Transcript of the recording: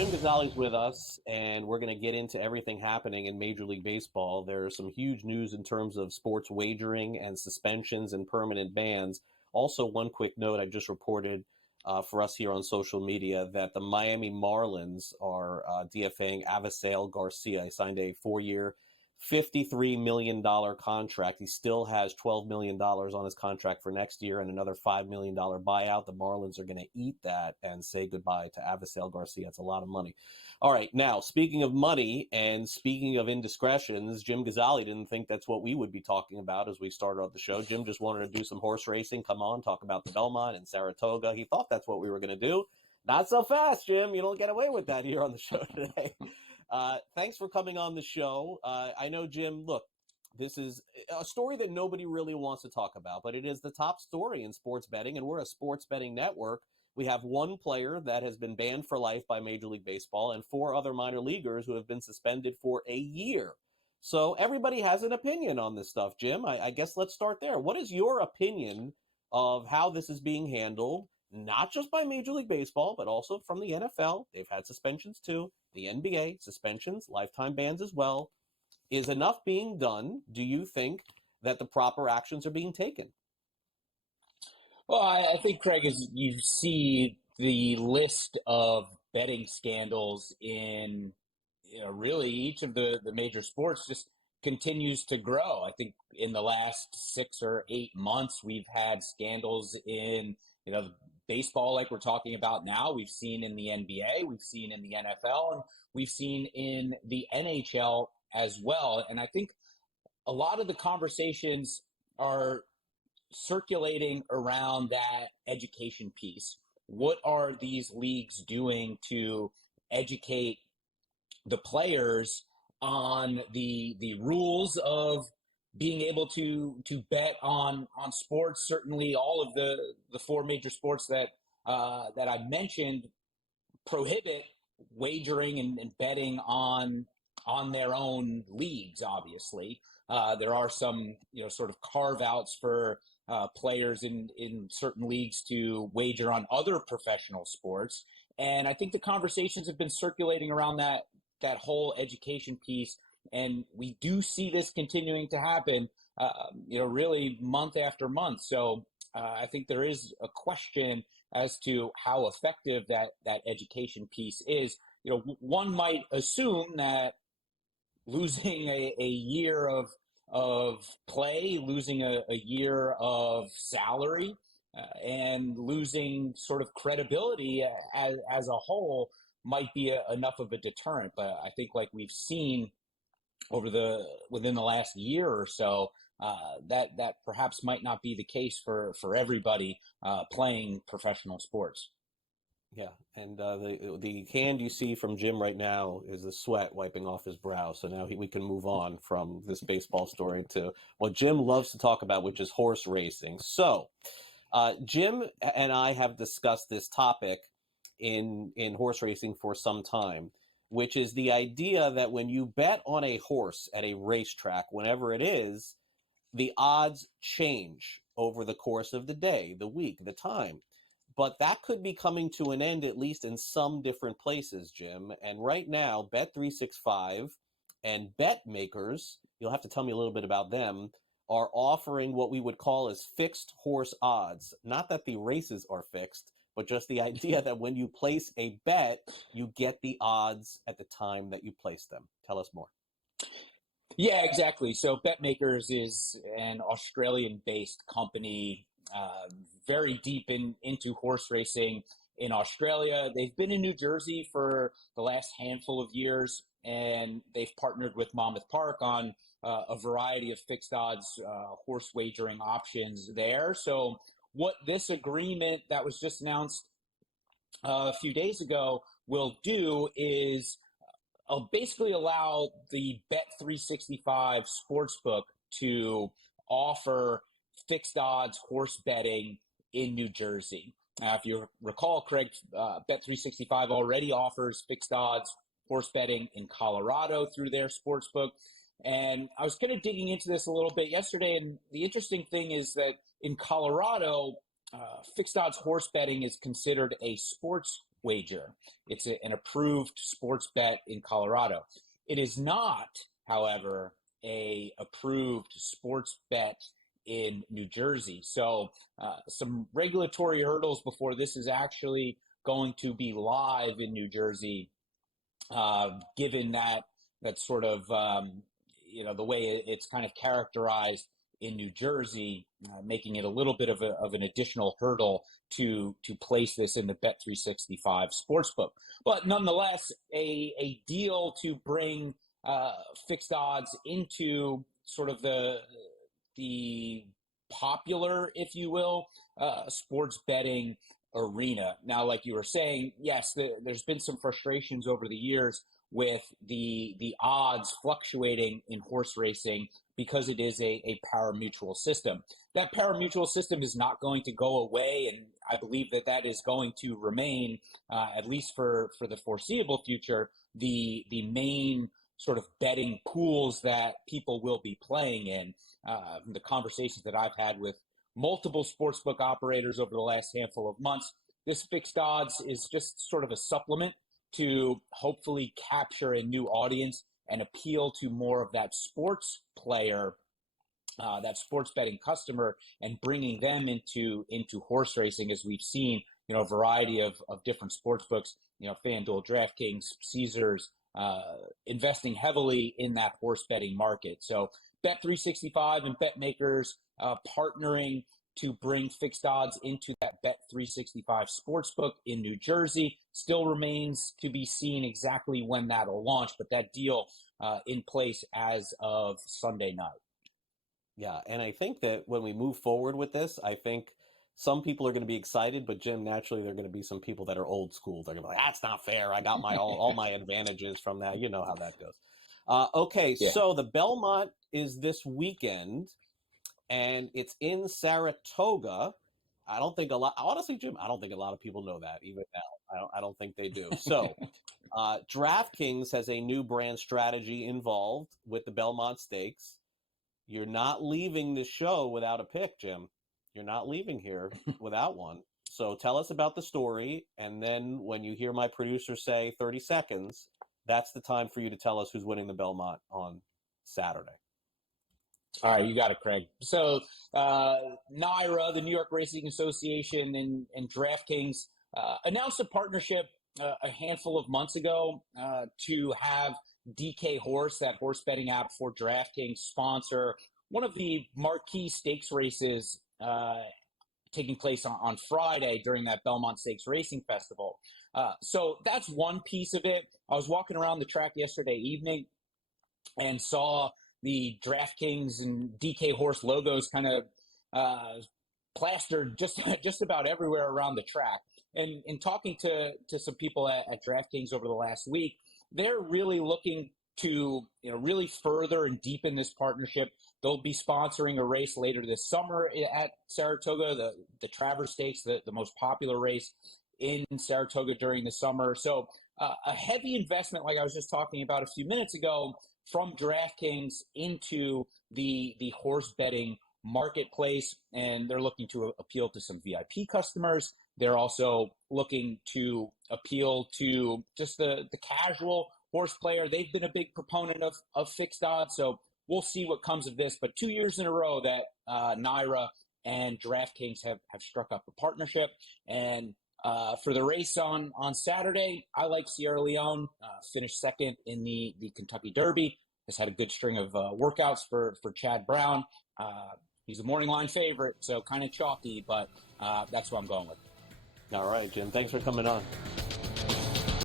Jim Gazali's with us, and we're going to get into everything happening in Major League Baseball. There's some huge news in terms of sports wagering and suspensions and permanent bans. Also, one quick note I just reported for us here on social media that the Miami Marlins are DFAing Avisail Garcia. He signed a 4-year, $53 million contract. He still has $12 million on his contract for next year and another $5 million buyout. The Marlins are going to eat that and say goodbye to Avisail Garcia. It's a lot of money. All right, now, speaking of money and speaking of indiscretions, Jim Gazali didn't think that's what we would be talking about as we started off the show. Jim just wanted to do some horse racing. Come on, talk about the Belmont and Saratoga. He thought that's what we were going to do. Not so fast, Jim. You don't get away with that here on the show today. Thanks for coming on the show. I know, Jim, look, this is a story that nobody really wants to talk about, but it is the top story in sports betting, and we're a sports betting network. We have one player that has been banned for life by Major League Baseball and 4 other minor leaguers who have been suspended for a year. So everybody has an opinion on this stuff, Jim. I guess let's start there. What is your opinion of how this is being handled? Not just by Major League Baseball, but also from the NFL. They've had suspensions too. The NBA, suspensions, lifetime bans as well. Is enough being done? Do you think that the proper actions are being taken? Well, I think, Craig, as you see the list of betting scandals in really each of the major sports just continues to grow. I think in the last 6 or 8 months, we've had scandals in baseball like we're talking about now. We've seen in the NBA, we've seen in the NFL, and we've seen in the NHL as well. And I think a lot of the conversations are circulating around that education piece. What are these leagues doing to educate the players on the rules of being able to bet on sports? Certainly, all of the 4 major sports that I mentioned prohibit wagering and betting on their own leagues. Obviously, there are some sort of carve outs for players in certain leagues to wager on other professional sports, and I think the conversations have been circulating around that whole education piece. And we do see this continuing to happen, really month after month. So I think there is a question as to how effective that education piece is. One might assume that losing a year of play, losing a year of salary, and losing sort of credibility as a whole might be enough of a deterrent. But I think, like we've seen within the last year or so, that perhaps might not be the case for everybody playing professional sports. Yeah, and the hand you see from Jim right now is the sweat wiping off his brow. So now we can move on from this baseball story to what Jim loves to talk about, which is horse racing. So Jim and I have discussed this topic in horse racing for some time, which is the idea that when you bet on a horse at a racetrack, whenever it is, the odds change over the course of the day, the week, the time. But that could be coming to an end, at least in some different places, Jim. And right now, Bet365 and Bet Makers, you'll have to tell me a little bit about them, are offering what we would call as fixed horse odds. Not that the races are fixed, but just the idea that when you place a bet, you get the odds at the time that you place them. Tell us more. Yeah, exactly. So BetMakers is an Australian-based company, very deep into horse racing in Australia. They've been in New Jersey for the last handful of years, and they've partnered with Monmouth Park on a variety of fixed odds horse wagering options there. So what this agreement that was just announced a few days ago will do is basically allow the Bet365 sportsbook to offer fixed odds horse betting in New Jersey. Now, if you recall, Craig, Bet365 already offers fixed odds horse betting in Colorado through their sportsbook. And I was kind of digging into this a little bit yesterday, and the interesting thing is that in Colorado, fixed odds horse betting is considered a sports wager. It's an approved sports bet in Colorado. It is not, however, a approved sports bet in New Jersey. So some regulatory hurdles before this is actually going to be live in New Jersey, given that sort of the way it's kind of characterized in New Jersey, making it a little bit of an additional hurdle to place this in the Bet365 sportsbook. But nonetheless, a deal to bring fixed odds into sort of the popular, if you will, sports betting arena. Now, like you were saying, yes, there's been some frustrations over the years with the odds fluctuating in horse racing because it is a pari-mutuel system. That pari-mutuel system is not going to go away, and I believe that is going to remain, at least for the foreseeable future, the main sort of betting pools that people will be playing in. The conversations that I've had with multiple sportsbook operators over the last handful of months, this fixed odds is just sort of a supplement to hopefully capture a new audience and appeal to more of that sports player, that sports betting customer, and bringing them into horse racing, as we've seen, a variety of different sports books, FanDuel, DraftKings, Caesars, investing heavily in that horse betting market. So Bet365 and BetMakers partnering to bring fixed odds into that Bet365 sportsbook in New Jersey. Still remains to be seen exactly when that'll launch, but that deal in place as of Sunday night. Yeah, and I think that when we move forward with this, I think some people are going to be excited, but Jim, naturally, there are going to be some people that are old school. They're going to be like, that's not fair. I got all my advantages from that. You know how that goes. Okay, Yeah. So the Belmont is this weekend, and it's in Saratoga. I don't think honestly, Jim, I don't think a lot of people know that even now. I don't think they do. So DraftKings has a new brand strategy involved with the Belmont Stakes. You're not leaving the show without a pick, Jim. You're not leaving here without one. So tell us about the story, and then when you hear my producer say 30 seconds, that's the time for you to tell us who's winning the Belmont on Saturday. All right, you got it, Craig. So NYRA, the New York Racing Association, and DraftKings announced a partnership a handful of months ago to have DK Horse, that horse betting app for DraftKings, sponsor one of the marquee stakes races taking place on Friday during that Belmont Stakes Racing Festival. So that's one piece of it. I was walking around the track yesterday evening and saw the DraftKings and DK Horse logos kind of plastered just about everywhere around the track. And in talking to some people at DraftKings over the last week, they're really looking to really further and deepen this partnership. They'll be sponsoring a race later this summer at Saratoga, the Travers Stakes, the most popular race in Saratoga during the summer. So a heavy investment, like I was just talking about a few minutes ago, from DraftKings into the horse betting marketplace, and they're looking to appeal to some VIP customers. They're also looking to appeal to just the casual horse player. They've been a big proponent of fixed odds, so we'll see what comes of this. But 2 years in a row that NYRA and DraftKings have struck up a partnership. And for the race on Saturday, I like Sierra Leone, finished second in the Kentucky Derby, has had a good string of workouts for Chad Brown. He's a morning line favorite, so kind of chalky, but that's what I'm going with. All right, Jim. Thanks for coming on.